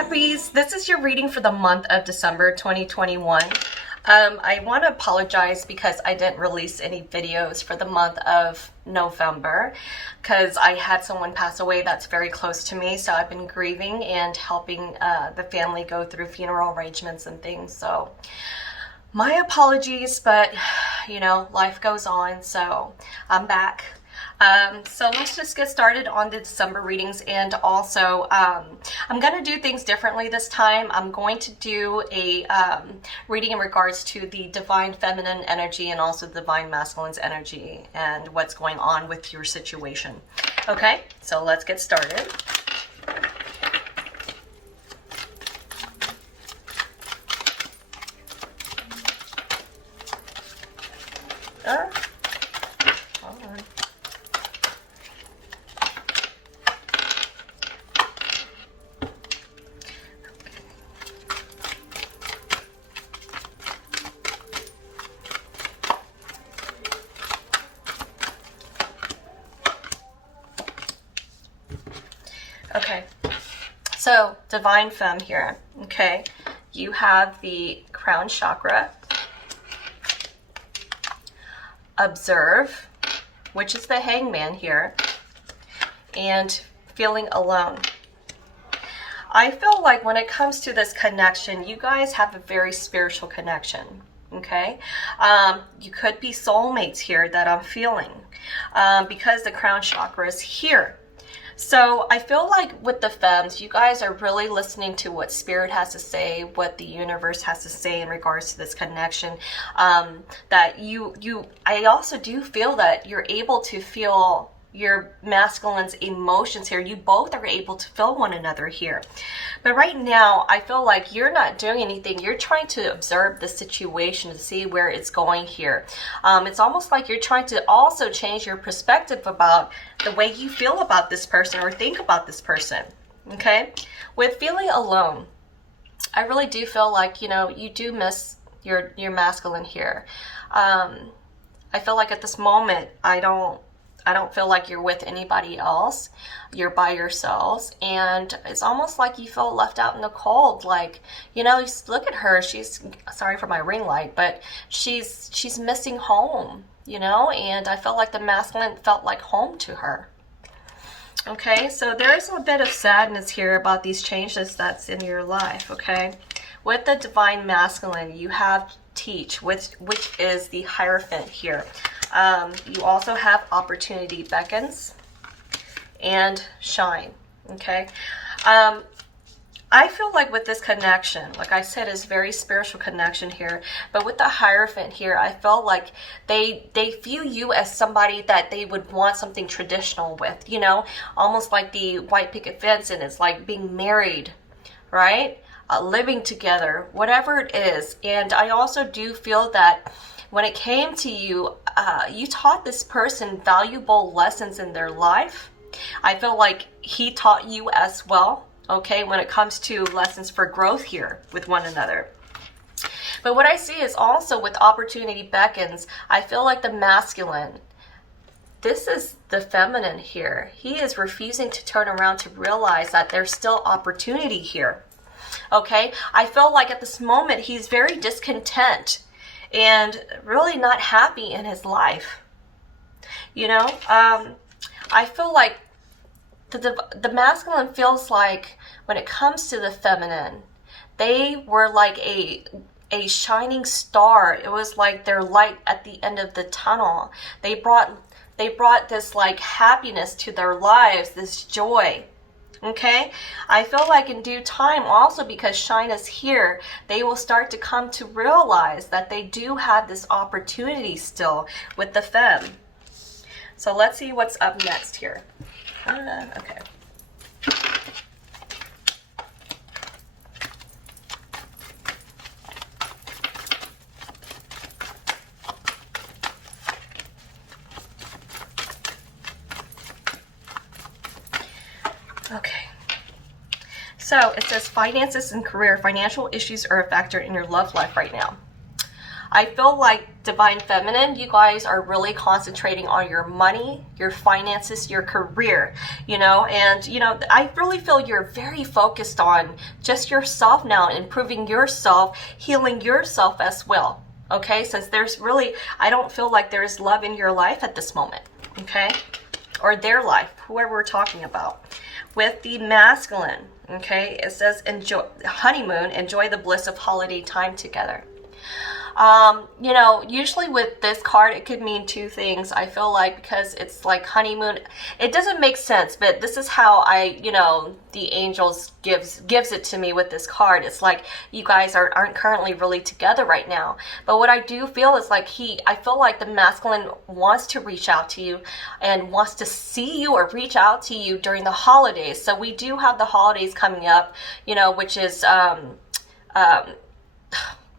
Cappies, this is your reading for the month of December 2021. I want to apologize because I didn't release any videos for the month of November because I had someone pass away that's very close to me, so I've been grieving and helping the family go through funeral arrangements and things. So my apologies, but you know, life goes on, so I'm back. So let's just get started on the December readings. And also I'm going to do things differently this time. I'm going to do a reading in regards to the divine feminine energy and also the divine masculine's energy and what's going on with your situation. Okay, so let's get started. Hold on. Okay, so divine femme here. Okay, you have the crown chakra, observe, which is the hangman here, and feeling alone. I feel like when it comes to this connection, you guys have a very spiritual connection. Okay, you could be soulmates here that I'm feeling because the crown chakra is here. So I feel like with the femmes, you guys are really listening to what spirit has to say, what the universe has to say in regards to this connection. That I also do feel that you're able to feel your masculine's emotions here. You both are able to feel one another here. But right now, I feel like you're not doing anything. You're trying to observe the situation to see where it's going here. It's almost like you're trying to also change your perspective about the way you feel about this person or think about this person. Okay? With feeling alone, I really do feel like, you know, you do miss your masculine here. I feel like at this moment, I don't feel like you're with anybody else. You're by yourselves, and it's almost like you feel left out in the cold. Like, you know, look at her. She's, sorry for my ring light, but she's missing home, you know, and I felt like the masculine felt like home to her. Okay, so there is a bit of sadness here about these changes that's in your life, okay? With the divine masculine, you have teach, which is the Hierophant here. You also have opportunity beckons and shine. Okay. I feel like with this connection, like I said, is very spiritual connection here. But with the Hierophant here, I felt like they view you as somebody that they would want something traditional with, you know, almost like the white picket fence, and it's like being married, right? Living together, whatever it is. And I also do feel that when it came to you, you taught this person valuable lessons in their life. I feel like he taught you as well, okay, when it comes to lessons for growth here with one another. But what I see is also with opportunity beckons, I feel like the masculine, this is the feminine here. He is refusing to turn around to realize that there's still opportunity here. Okay, I feel like at this moment he's very discontent and really not happy in his life. You know, I feel like the masculine feels like when it comes to the feminine, they were like a shining star. It was like their light at the end of the tunnel. They brought this like happiness to their lives, this joy. Okay, I feel like in due time also, because shine is here, they will start to come to realize that they do have this opportunity still with the femme. So let's see what's up next here. Okay. Okay, so it says finances and career. Financial issues are a factor in your love life right now. I feel like Divine Feminine, you guys are really concentrating on your money, your finances, your career, you know, and, you know, I really feel you're very focused on just yourself now, improving yourself, healing yourself as well. Okay, since there's really, I don't feel like there's love in your life at this moment, okay, or their life, whoever we're talking about. With the masculine, okay, it says enjoy honeymoon, enjoy the bliss of holiday time together. You know, usually with this card, it could mean two things. I feel like because it's like honeymoon, it doesn't make sense, but this is how you know, the angels gives it to me with this card. It's like you guys aren't currently really together right now. But what I do feel is like I feel like the masculine wants to reach out to you and wants to see you or reach out to you during the holidays. So we do have the holidays coming up, you know, which is,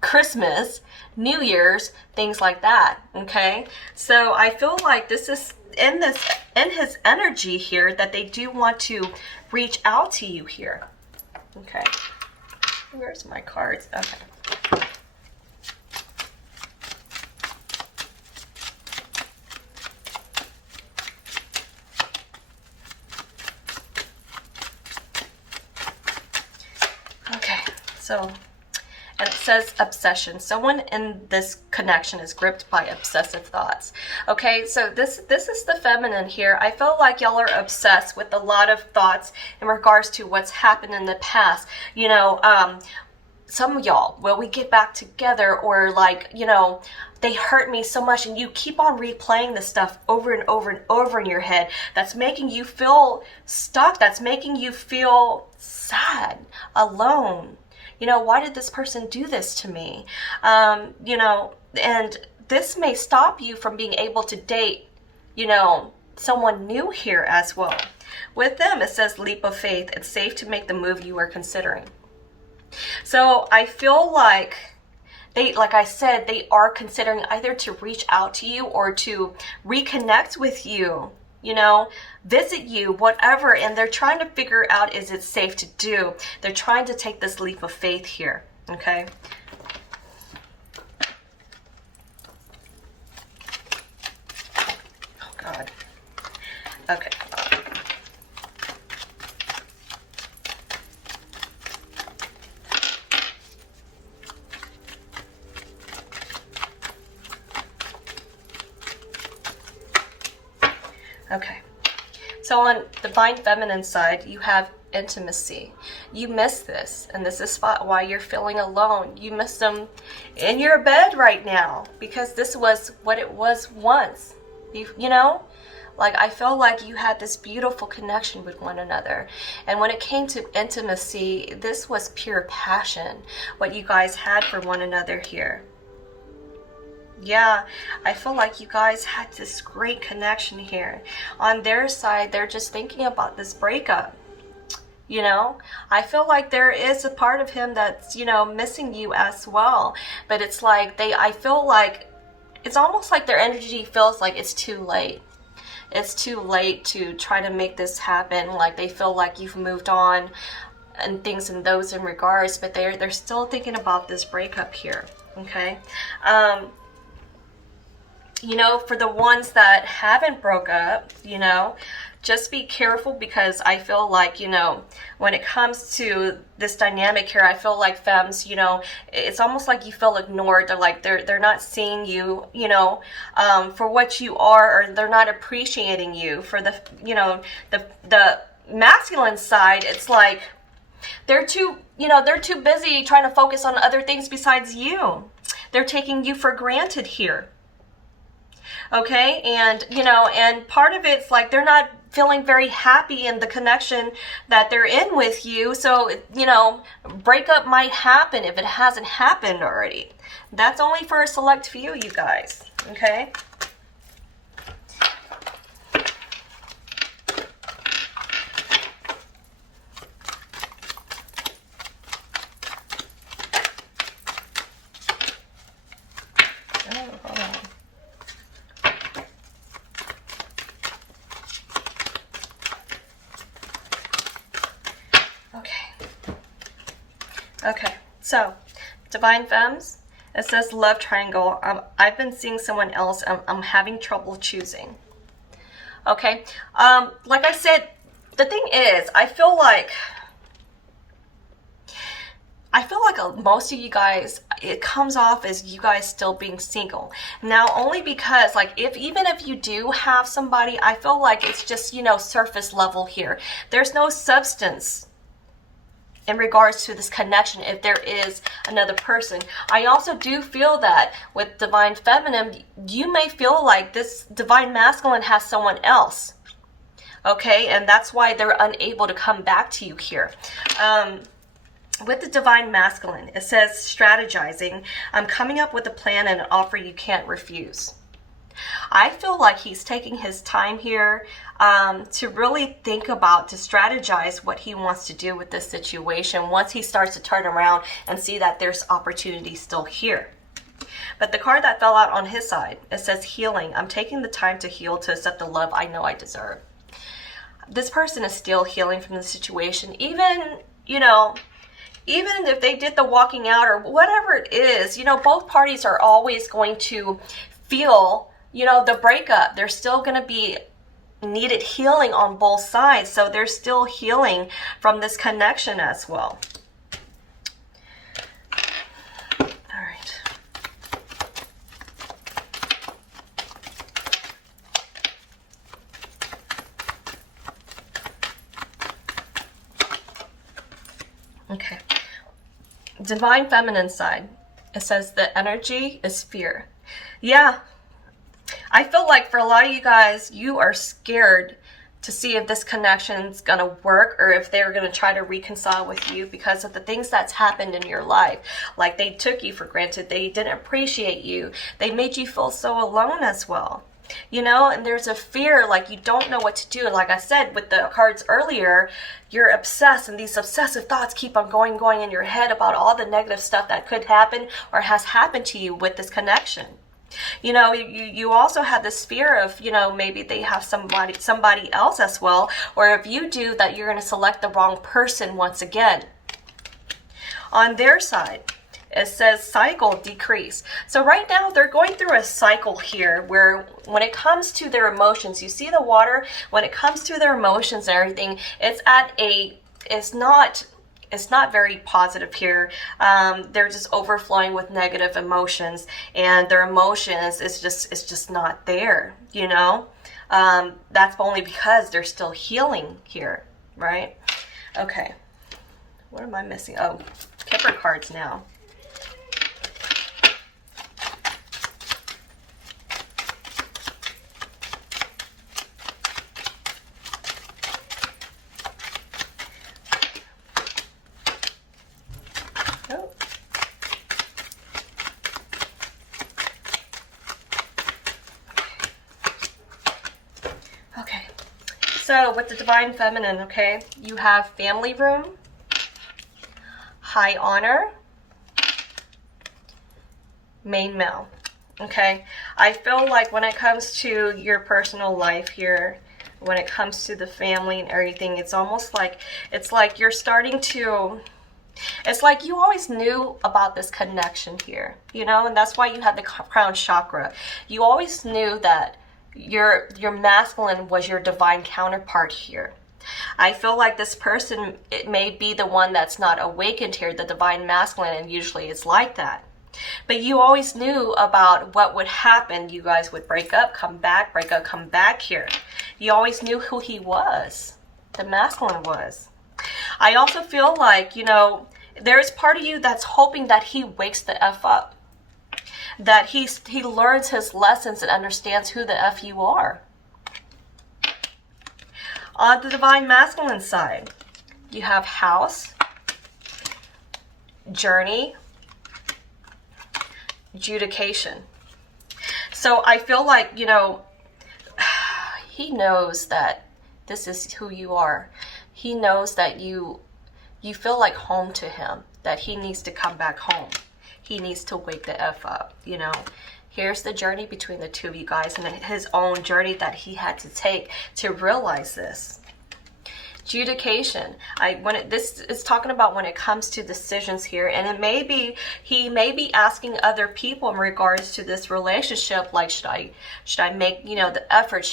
Christmas, New Year's, things like that. Okay, so I feel like this is in his energy here that they do want to reach out to you here. Okay, where's my cards? Okay. Okay, so. And it says obsession. Someone in this connection is gripped by obsessive thoughts. Okay, so this is the feminine here. I feel like y'all are obsessed with a lot of thoughts in regards to what's happened in the past. You know, some of y'all, will we get back together? Or like, you know, they hurt me so much, and you keep on replaying this stuff over and over and over in your head. That's making you feel stuck. That's making you feel sad, alone. You know, why did this person do this to me? You know, and this may stop you from being able to date, you know, someone new here as well. With them, it says leap of faith. It's safe to make the move you are considering. So I feel like like I said, they are considering either to reach out to you or to reconnect with you. You know, visit you, whatever, and they're trying to figure out, is it safe to do? They're trying to take this leap of faith here, okay? Oh, God. Okay. Okay, so on Divine Feminine side, you have intimacy. You miss this, and this is why you're feeling alone. You miss them in your bed right now, because this was what it was once. You know? Like, I feel like you had this beautiful connection with one another. And when it came to intimacy, this was pure passion, what you guys had for one another here. Yeah, I feel like you guys had this great connection here. On their side, they're just thinking about this breakup. You know, I feel like there is a part of him that's, you know, missing you as well. But it's like I feel like it's almost like their energy feels like it's too late. It's too late to try to make this happen. Like they feel like you've moved on and things in those in regards, but they're still thinking about this breakup here. Okay. You know, for the ones that haven't broke up, you know, just be careful, because I feel like, you know, when it comes to this dynamic here, I feel like femmes, you know, it's almost like you feel ignored. They're like, they're not seeing you, you know, for what you are, or they're not appreciating you for the, you know, the masculine side. It's like they're too busy trying to focus on other things besides you. They're taking you for granted here. Okay, and you know, and part of it's like they're not feeling very happy in the connection that they're in with you. So, you know, breakup might happen if it hasn't happened already. That's only for a select few, you guys. Okay. Okay, so Divine Femmes, It says love triangle. I've been seeing someone else. I'm having trouble choosing. Okay. Like I said, the thing is, I feel like most of you guys, it comes off as you guys still being single. Now, only because, like, even if you do have somebody, I feel like it's just, you know, surface level here. There's no substance in regards to this connection if there is another person. I also do feel that with Divine Feminine, you may feel like this Divine Masculine has someone else. Okay, and that's why they're unable to come back to you here. With the Divine Masculine, it says strategizing. I'm coming up with a plan and an offer you can't refuse. I feel like he's taking his time here to really think about, to strategize what he wants to do with this situation once he starts to turn around and see that there's opportunity still here. But the card that fell out on his side, it says healing. I'm taking the time to heal, to accept the love I know I deserve. This person is still healing from the situation, even, you know, even if they did the walking out or whatever it is, you know, both parties are always going to feel, you know, the breakup. There's still going to be needed healing on both sides. So they're still healing from this connection as well. All right. Okay. Divine Feminine side, it says the energy is fear. Yeah, I feel like for a lot of you guys, you are scared to see if this connection's gonna work or if they're gonna try to reconcile with you because of the things that's happened in your life. Like they took you for granted, they didn't appreciate you, they made you feel so alone as well. You know, and there's a fear, like you don't know what to do. Like I said with the cards earlier, you're obsessed and these obsessive thoughts keep on going in your head about all the negative stuff that could happen or has happened to you with this connection. You know, you also have this fear of, you know, maybe they have somebody else as well, or if you do, that you're going to select the wrong person once again. On their side, it says cycle decrease. So right now they're going through a cycle here where when it comes to their emotions, you see the water, when it comes to their emotions and everything, it's not very positive here. They're just overflowing with negative emotions and their emotions is just not there, you know? That's only because they're still healing here, right? Okay. What am I missing? Oh, Kipper cards now. So with the Divine Feminine, okay, you have family room, high honor, main male, okay? I feel like when it comes to your personal life here, when it comes to the family and everything, it's almost like, it's like you're starting to, it's like you always knew about this connection here, you know, and that's why you had the crown chakra. You always knew that your masculine was your divine counterpart here. I feel like this person, it may be the one that's not awakened here, the divine masculine, and usually it's like that. But you always knew about what would happen. You guys would break up, come back, break up, come back here. You always knew who he was, the masculine was. I also feel like, you know, there's part of you that's hoping that he wakes the F up. That he learns his lessons and understands who the F you are. On the Divine Masculine side, you have house, journey, adjudication. So I feel like, you know, he knows that this is who you are. He knows that you feel like home to him, that he needs to come back home. He needs to wake the F up, you know. Here's the journey between the two of you guys and his own journey that he had to take to realize this. Adjudication. This is talking about when it comes to decisions here, and it may be he may be asking other people in regards to this relationship, like should I make, you know, the effort,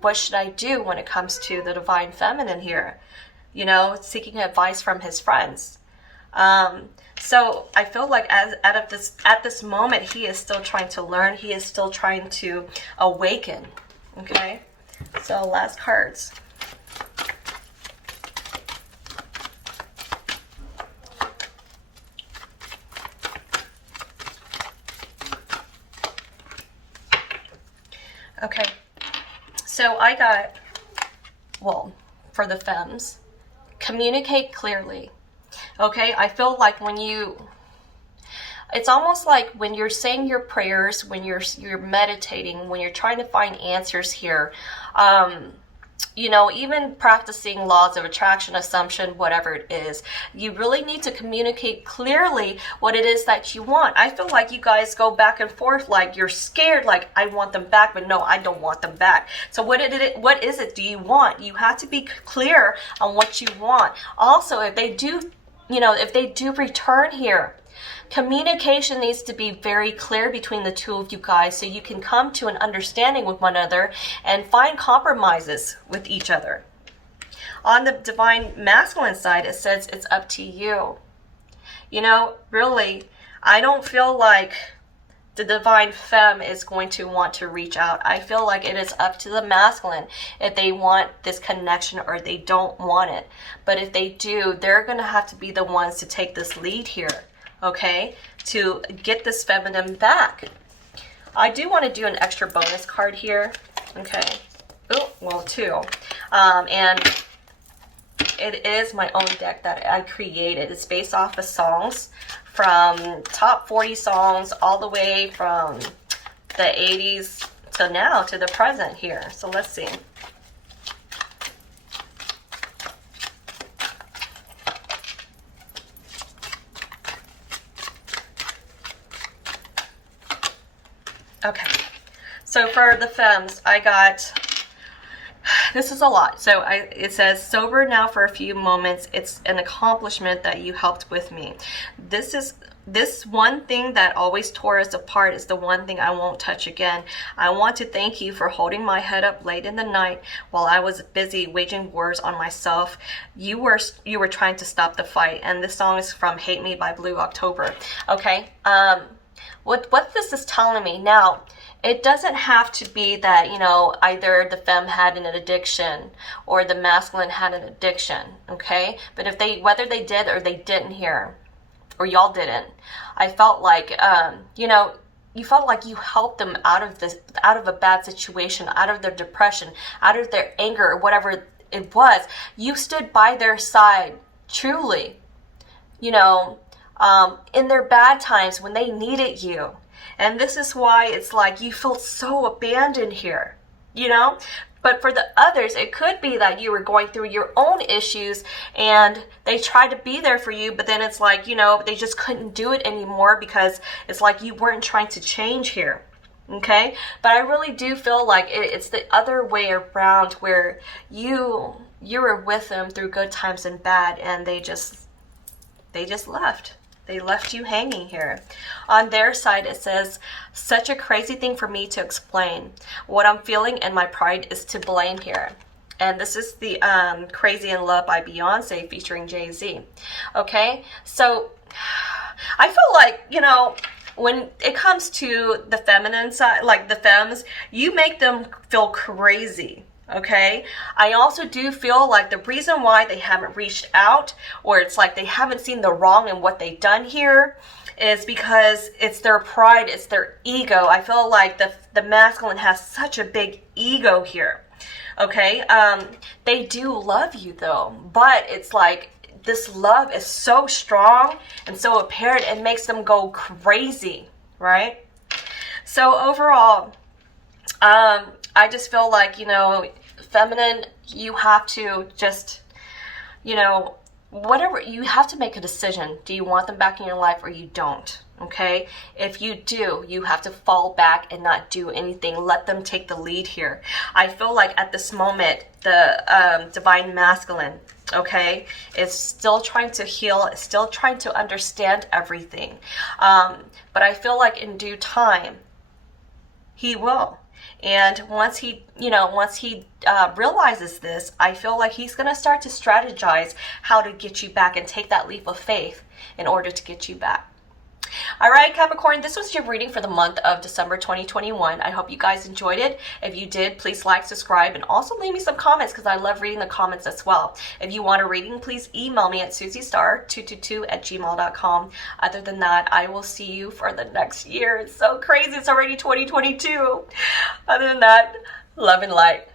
what should I do when it comes to the divine feminine here, you know, seeking advice from his friends. So I feel like at this moment, he is still trying to learn, he is still trying to awaken. Okay, so last cards. Okay, so I got, well, for the femmes, communicate clearly. Okay, I feel like it's almost like when you're saying your prayers, when you're meditating, when you're trying to find answers here, you know, even practicing laws of attraction, assumption, whatever it is, you really need to communicate clearly what it is that you want. I feel like you guys go back and forth, like you're scared, like I want them back, but no, I don't want them back. So what is it do you want? You have to be clear on what you want. Also, if they do, you know, if they do return here, communication needs to be very clear between the two of you guys so you can come to an understanding with one another and find compromises with each other. On the divine masculine side, it says it's up to you. You know, really, I don't feel like the divine femme is going to want to reach out. I feel like it is up to the masculine if they want this connection or they don't want it. But if they do, they're going to have to be the ones to take this lead here. Okay, to get this feminine back. I do want to do an extra bonus card here. Okay, oh, well, two. And it is my own deck that I created. It's based off of songs from top 40 songs all the way from the 80s to now to the present here. So let's see. Okay, so for the femmes, I got, this is a lot. So it says, sober now for a few moments. It's an accomplishment that you helped with me. This one thing that always tore us apart is the one thing I won't touch again. I want to thank you for holding my head up late in the night while I was busy waging wars on myself. You were trying to stop the fight. And this song is from Hate Me by Blue October. Okay, what this is telling me now, it doesn't have to be that, you know, either the femme had an addiction or the masculine had an addiction, okay? But whether they did or they didn't here, or y'all didn't, I felt like, you know, you felt like you helped them out of a bad situation, out of their depression, out of their anger, or whatever it was. You stood by their side, truly, you know, in their bad times when they needed you. And this is why it's like you felt so abandoned here, you know? But for the others, it could be that you were going through your own issues and they tried to be there for you, but then it's like, you know, they just couldn't do it anymore because it's like you weren't trying to change here, okay? But I really do feel like it's the other way around where you were with them through good times and bad, and they just left. They left you hanging here. On their side, it says, such a crazy thing for me to explain. What I'm feeling and my pride is to blame here. And this is the Crazy in Love by Beyonce featuring Jay-Z. Okay, so I feel like, you know, when it comes to the feminine side, like the femmes, you make them feel crazy. Okay, I also do feel like the reason why they haven't reached out, or it's like they haven't seen the wrong in what they've done here, is because it's their pride, it's their ego. I feel like the masculine has such a big ego here. Okay, they do love you though, but it's like this love is so strong and so apparent, it makes them go crazy, right? So overall, I just feel like, you know, feminine, you have to just, you know, whatever, you have to make a decision. Do you want them back in your life or you don't? Okay, if you do, you have to fall back and not do anything. Let them take the lead here. I feel like at this moment, the divine masculine, okay, is still trying to heal, still trying to understand everything. But I feel like in due time, he will. And once he realizes this, I feel like he's going to start to strategize how to get you back and take that leap of faith in order to get you back. All right, Capricorn, this was your reading for the month of December 2021. I hope you guys enjoyed it. If you did, please like, subscribe, and also leave me some comments because I love reading the comments as well. If you want a reading, please email me at susiestar222@gmail.com. Other than that, I will see you for the next year. It's so crazy. It's already 2022. Other than that, love and light.